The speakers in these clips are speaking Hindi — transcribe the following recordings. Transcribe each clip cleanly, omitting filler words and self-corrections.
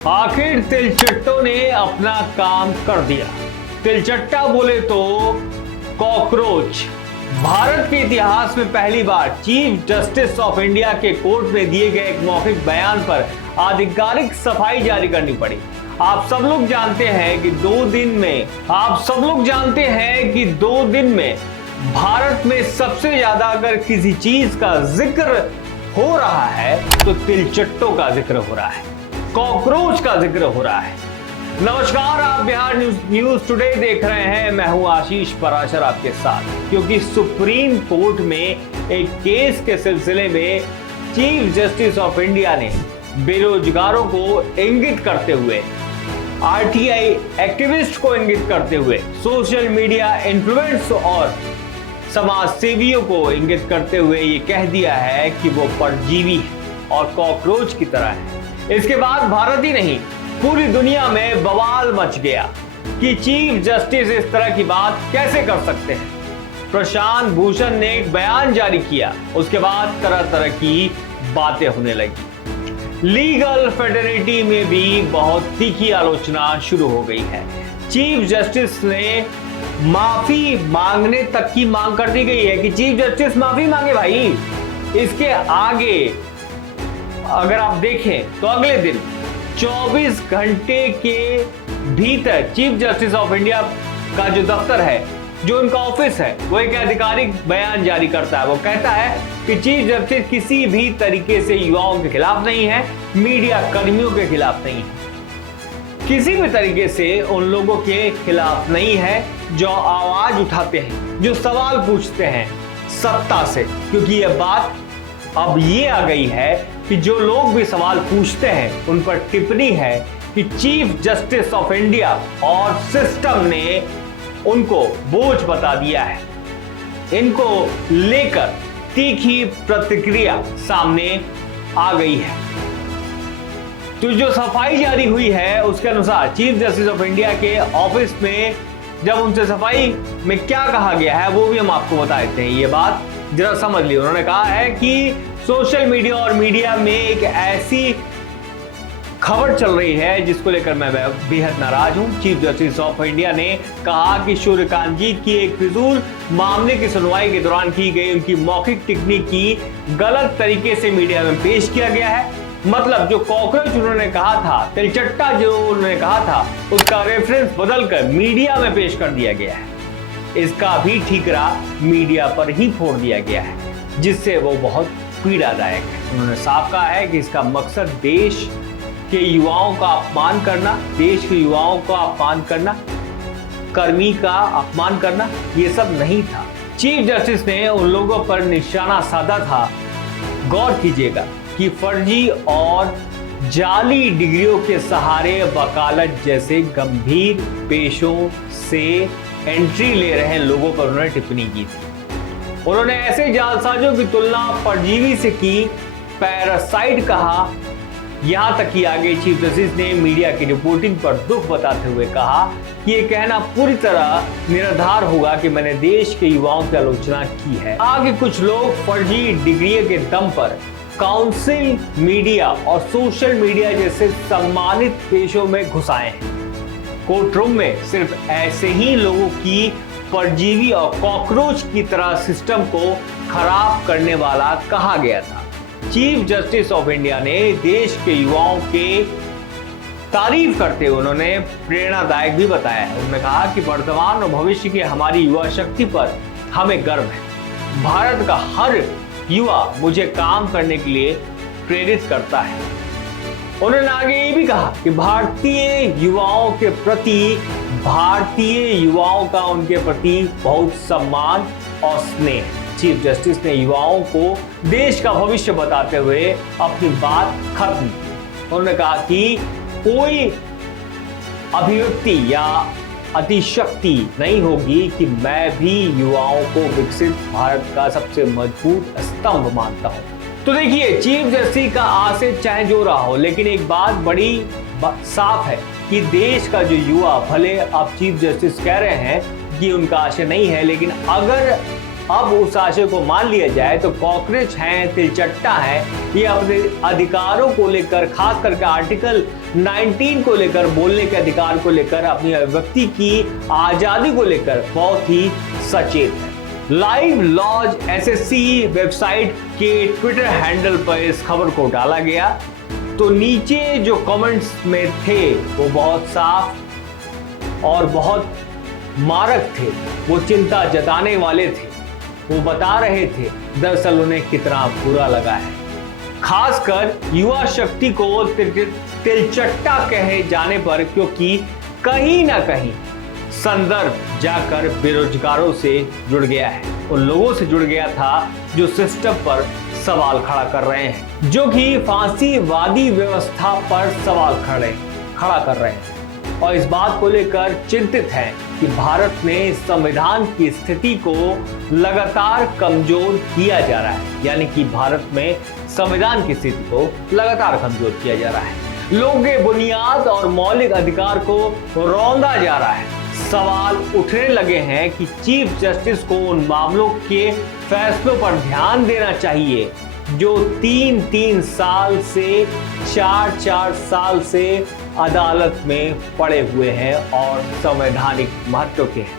आखिर तिलचट्टों ने अपना काम कर दिया। तिलचट्टा बोले तो कॉकरोच। भारत के इतिहास में पहली बार चीफ जस्टिस ऑफ इंडिया के कोर्ट में दिए गए एक मौखिक बयान पर आधिकारिक सफाई जारी करनी पड़ी। आप सब लोग जानते हैं कि दो दिन में भारत में सबसे ज्यादा अगर किसी चीज का जिक्र हो रहा है तो तिलचट्टों का जिक्र हो रहा है, कॉकरोच का जिक्र हो रहा है। नमस्कार, आप बिहार न्यूज टुडे देख रहे हैं। मैं हूं आशीष पराशर आपके साथ। क्योंकि सुप्रीम कोर्ट में एक केस के सिलसिले में चीफ जस्टिस ऑफ इंडिया ने बेरोजगारों को इंगित करते हुए, आरटीआई एक्टिविस्ट को इंगित करते हुए, सोशल मीडिया इन्फ्लुएंस और समाज सेवियों को इंगित करते हुए ये कह दिया है कि वो परजीवी है और कॉकरोच की तरह है। इसके बाद भारत ही नहीं पूरी दुनिया में बवाल मच गया कि चीफ जस्टिस इस तरह की बात कैसे कर सकते हैं। प्रशांत भूषण ने एक बयान जारी किया, उसके बाद तरह तरह की बातें होने लगी। लीगल फेडरेटी में भी बहुत तीखी आलोचना शुरू हो गई है। चीफ जस्टिस ने माफी मांगने तक की मांग कर दी गई है कि चीफ जस्टिस माफी मांगे भाई। इसके आगे अगर आप देखें तो अगले दिन 24 घंटे के भीतर चीफ जस्टिस ऑफ इंडिया का जो दफ्तर है, जो उनका ऑफिस है, वो एक आधिकारिक बयान जारी करता है। वो कहता है कि चीफ जस्टिस किसी भी तरीके से युवाओं के खिलाफ नहीं है, मीडिया कर्मियों के खिलाफ नहीं है, किसी भी तरीके से उन लोगों के खिलाफ नहीं है जो आवाज उठाते हैं, जो सवाल पूछते हैं सत्ता से। क्योंकि यह बात अब ये आ गई है कि जो लोग भी सवाल पूछते हैं उन पर टिप्पणी है कि चीफ जस्टिस ऑफ इंडिया और सिस्टम ने उनको बोझ बता दिया है। इनको लेकर तीखी प्रतिक्रिया सामने आ गई है। तो जो सफाई जारी हुई है उसके अनुसार चीफ जस्टिस ऑफ इंडिया के ऑफिस में जब उनसे सफाई में क्या कहा गया है वो भी हम आपको बता देते हैं। ये बात जरा समझ ली। उन्होंने कहा है कि सोशल मीडिया और मीडिया में एक ऐसी खबर चल रही है जिसको लेकर मैं बेहद नाराज हूं। चीफ जस्टिस ऑफ इंडिया ने कहा कि सूर्यकांत जी की एक फिजूल मामले की सुनवाई के दौरान की गई उनकी मौखिक टिप्पणी की गलत तरीके से मीडिया में पेश किया गया है। मतलब जो कॉकरोच उन्होंने कहा था, तिलचट्टा जो उन्होंने कहा था, उसका रेफरेंस बदलकर मीडिया में पेश कर दिया गया है। इसका भी ठीकरा मीडिया पर ही फोड़ दिया गया है, जिससे वो बहुत पीड़ादायक है। उन्होंने साफ कहा है कि इसका मकसद देश के युवाओं का अपमान करना, देश के युवाओं का अपमान करना, कर्मी का अपमान करना, ये सब नहीं था। चीफ जस्टिस ने उन लोगों पर निशाना साधा था, गौर कीजिएगा, कि फर्जी और जाली डिग्रियों के सहारे वकालत जैसे गंभीर पेशों से एंट्री ले रहे लोगों पर उन्होंने टिप्पणी की थी। उन्होंने ऐसे जालसाजों की तुलना परजीवी से की, पैरासाइट कहा। यहां तक कि आगे चीफ जस्टिस ने मीडिया की रिपोर्टिंग पर दुख बताते हुए कहा कि यह कहना पूरी तरह निराधार होगा कि मैंने देश के युवाओं की आलोचना की है। आगे कुछ लोग फर्जी डिग्री के दम पर काउंसिल, मीडिया और सोशल मीडिया जैसे सम्मानित पेशों में घुसाए हैं। कोर्टरूम में सिर्फ ऐसे ही लोगों की परजीवी और कॉकरोच की तरह सिस्टम को खराब करने वाला कहा गया था। चीफ जस्टिस ऑफ इंडिया ने देश के युवाओं के तारीफ करते हुए उन्होंने प्रेरणादायक भी बताया है। उन्होंने कहा कि वर्तमान और भविष्य की हमारी युवा शक्ति पर हमें गर्व है। भारत का हर युवा मुझे काम करने के लिए प्रेरित करता है। उन्होंने आगे ये भी कहा कि भारतीय युवाओं का उनके प्रति बहुत सम्मान और स्नेह है। चीफ जस्टिस ने युवाओं को देश का भविष्य बताते हुए अपनी बात खत्म की। उन्होंने कहा कि कोई अभिव्यक्ति या अतिशक्ति नहीं होगी कि मैं भी युवाओं को विकसित भारत का सबसे मजबूत स्तंभ मानता हूं। तो देखिए, चीफ जस्टिस का आशय चाहे जो रहा हो, लेकिन एक बात बड़ी साफ है कि देश का जो युवा, भले अब चीफ जस्टिस कह रहे हैं कि उनका आशय नहीं है, लेकिन अगर अब उस आशय को मान लिया जाए तो कॉकरोच हैं, तिलचट्टा है, ये अपने अधिकारों को लेकर खास करके आर्टिकल कोविड-19 को लेकर, बोलने के अधिकार को लेकर, अपनी अभिव्यक्ति की आजादी को लेकर बहुत ही सचेत है। लाइव लॉज एसएससी वेबसाइट के ट्विटर हैंडल पर इस खबर को डाला गया तो नीचे जो कमेंट्स में थे वो बहुत साफ और बहुत मारक थे। वो चिंता जताने वाले थे। वो बता रहे थे दरअसल उन्हें कितना बुरा लगा है। खासकर युवा शक्ति को तिलचट्टा कहे जाने पर, क्योंकि कहीं ना कहीं संदर्भ जाकर बेरोजगारों से जुड़ गया है, उन लोगों से जुड़ गया था जो सिस्टम पर सवाल खड़ा कर रहे हैं, जो कि फांसीवादी व्यवस्था पर सवाल खड़ा कर रहे हैं और इस बात को लेकर चिंतित हैं कि भारत में संविधान की स्थिति को लगातार कमजोर किया जा रहा है। यानी कि भारत में संविधान की स्थिति को लगातार कमजोर किया जा रहा है। लोगों के बुनियाद और मौलिक अधिकार को रौंदा जा रहा है। सवाल उठने लगे हैं कि चीफ जस्टिस को उन मामलों के फैसलों पर ध्यान देना चाहिए जो 3-3 साल से 4-4 साल से अदालत में पड़े हुए हैं और संवैधानिक महत्व के हैं।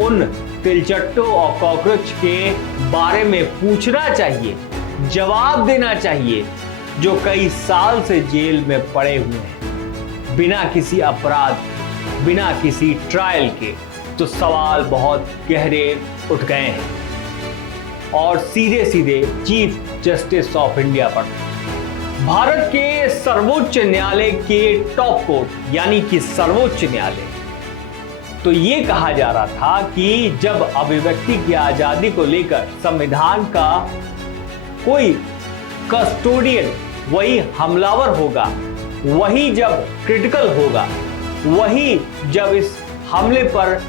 उन तिलचट्टों और कॉकरोच के बारे में पूछना चाहिए, जवाब देना चाहिए, जो कई साल से जेल में पड़े हुए हैं बिना किसी अपराध, बिना किसी ट्रायल के। तो सवाल बहुत गहरे उठ गए हैं और सीधे सीधे चीफ जस्टिस ऑफ इंडिया पर। भारत के सर्वोच्च न्यायालय के टॉप कोर्ट यानी कि सर्वोच्च न्यायालय, तो ये कहा जा रहा था कि जब अभिव्यक्ति की आजादी को लेकर संविधान का कोई कस्टोडियन वही हमलावर होगा, वही जब क्रिटिकल होगा, वही जब इस हमले पर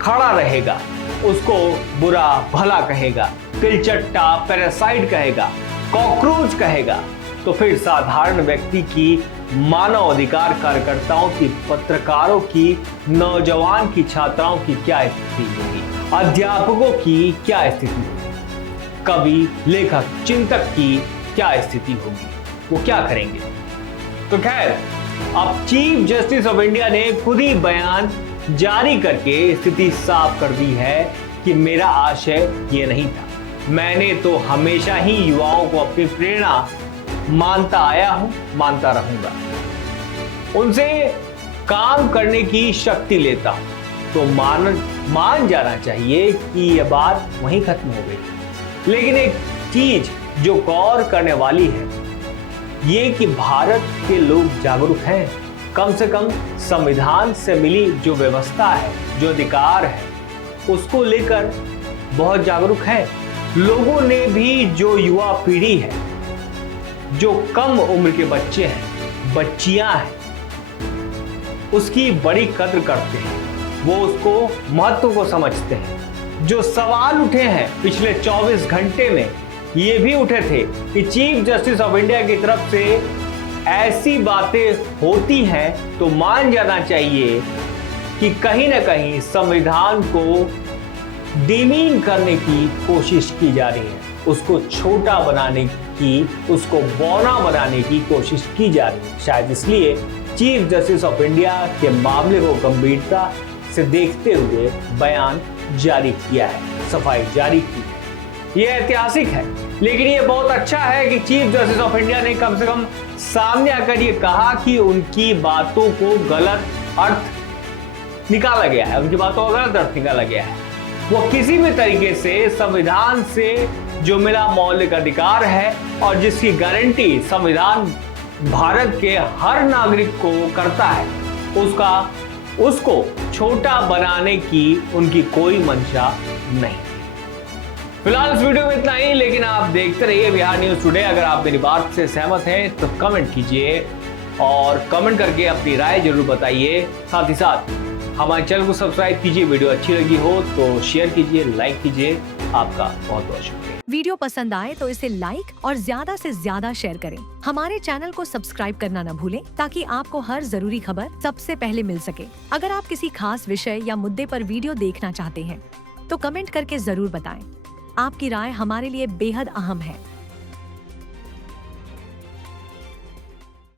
खड़ा रहेगा, उसको बुरा भला कहेगा, तिलचट्टा, पैरासाइट कहेगा, कॉकरोच कहेगा, तो फिर साधारण व्यक्ति की, मानव अधिकार कार्यकर्ताओं की, पत्रकारों की, नौजवान की, छात्राओं की क्या स्थिति होगी, अध्यापकों की क्या स्थिति होगी, कवि, लेखक, चिंतक की क्या स्थिति होगी, वो क्या करेंगे। तो खैर, अब चीफ जस्टिस ऑफ इंडिया ने खुद ही बयान जारी करके स्थिति साफ कर दी है कि मेरा आशय ये नहीं था। मैंने तो हमेशा ही युवाओं को अपनी प्रेरणा मानता आया हूं, मानता रहूंगा। उनसे काम करने की शक्ति लेता हूं। तो मान जाना चाहिए कि यह बात वहीं खत्म हो गई। लेकिन एक चीज जो गौर करने वाली है ये कि भारत के लोग जागरूक हैं। कम से कम संविधान से मिली जो व्यवस्था है, जो अधिकार है, उसको लेकर बहुत जागरूक हैं। लोगों ने भी, जो युवा पीढ़ी है, जो कम उम्र के बच्चे हैं, बच्चियां हैं, उसकी बड़ी कद्र करते हैं। वो उसको महत्व को समझते हैं। जो सवाल उठे हैं पिछले 24 घंटे में, ये भी उठे थे कि चीफ जस्टिस ऑफ इंडिया की तरफ से ऐसी बातें होती हैं तो मान जाना चाहिए कि कहीं ना कहीं संविधान को डिमीन करने की कोशिश की जा रही है, उसको छोटा बनाने की, उसको बौना बनाने की कोशिश की जा रही है। शायद इसलिए चीफ जस्टिस ऑफ इंडिया के मामले को गंभीरता से देखते हुए बयान जारी किया है, सफाई जारी की है। यह ऐतिहासिक है, लेकिन यह बहुत अच्छा है कि चीफ जस्टिस ऑफ इंडिया ने कम से कम सामने आकर यह कहा कि उनकी बातों को गलत अर्थ निकाला गया है, उनकी बातों का गलत अर्थ निकाला गया है। वो किसी भी तरीके से संविधान से जो मिला मौलिक अधिकार है और जिसकी गारंटी संविधान भारत के हर नागरिक को करता है, उसको छोटा बनाने की उनकी कोई मंशा नहीं। फिलहाल इस वीडियो में इतना ही, लेकिन आप देखते रहिए बिहार न्यूज टुडे। अगर आप मेरी बात से सहमत हैं तो कमेंट कीजिए और कमेंट करके अपनी राय जरूर बताइए। साथ ही साथ हमारे चैनल को सब्सक्राइब कीजिए। वीडियो अच्छी लगी हो तो शेयर कीजिए, लाइक कीजिए। आपका बहुत बहुत शुक्रिया। वीडियो पसंद आए तो इसे लाइक और ज्यादा से ज्यादा शेयर करें। हमारे चैनल को सब्सक्राइब करना न भूलें ताकि आपको हर जरूरी खबर सबसे पहले मिल सके। अगर आप किसी खास विषय या मुद्दे पर वीडियो देखना चाहते हैं तो कमेंट करके जरूर बताएं। आपकी राय हमारे लिए बेहद अहम है।